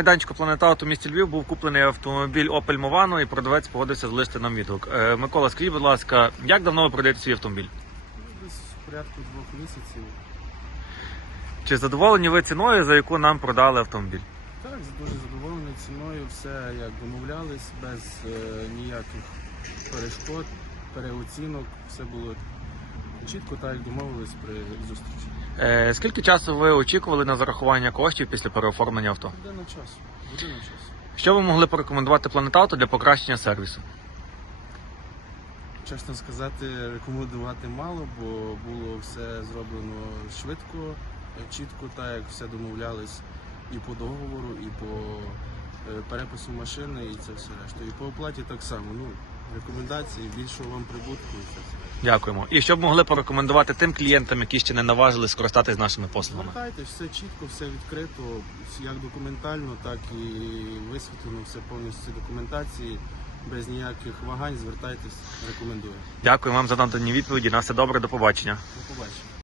Майданчику Планета Авто в місті Львів був куплений автомобіль Opel Movano і продавець погодився залишити нам відгук. Е, Микола, скажіть, будь ласка, як давно ви продаєте свій автомобіль? Десь в порядку двох місяців. Чи задоволені ви ціною, за яку нам продали автомобіль? Так, дуже задоволений ціною, все як домовлялись, без е, ніяких перешкод, переоцінок, все було чітко так, як домовились при зустрічі. Е, скільки часу ви очікували на зарахування коштів після переоформлення авто? Година часу. Година часу. Що ви могли порекомендувати планеталто для покращення сервісу? Чесно сказати, рекомендувати мало, бо було все зроблено швидко, чітко, так як все домовлялись і по договору, і по е, перепису машини, і це все решта. І по оплаті так само. Ну, рекомендації, більшого вам прибутку. Дякуємо. І що б могли порекомендувати тим клієнтам, які ще не наважили скористатись нашими послугами? Звертайтесь, все чітко, все відкрито, як документально, так і висвітлено все повністю документації. Без ніяких вагань звертайтесь, рекомендую. Дякую вам за надані відповіді. На все добре, до побачення. До побачення.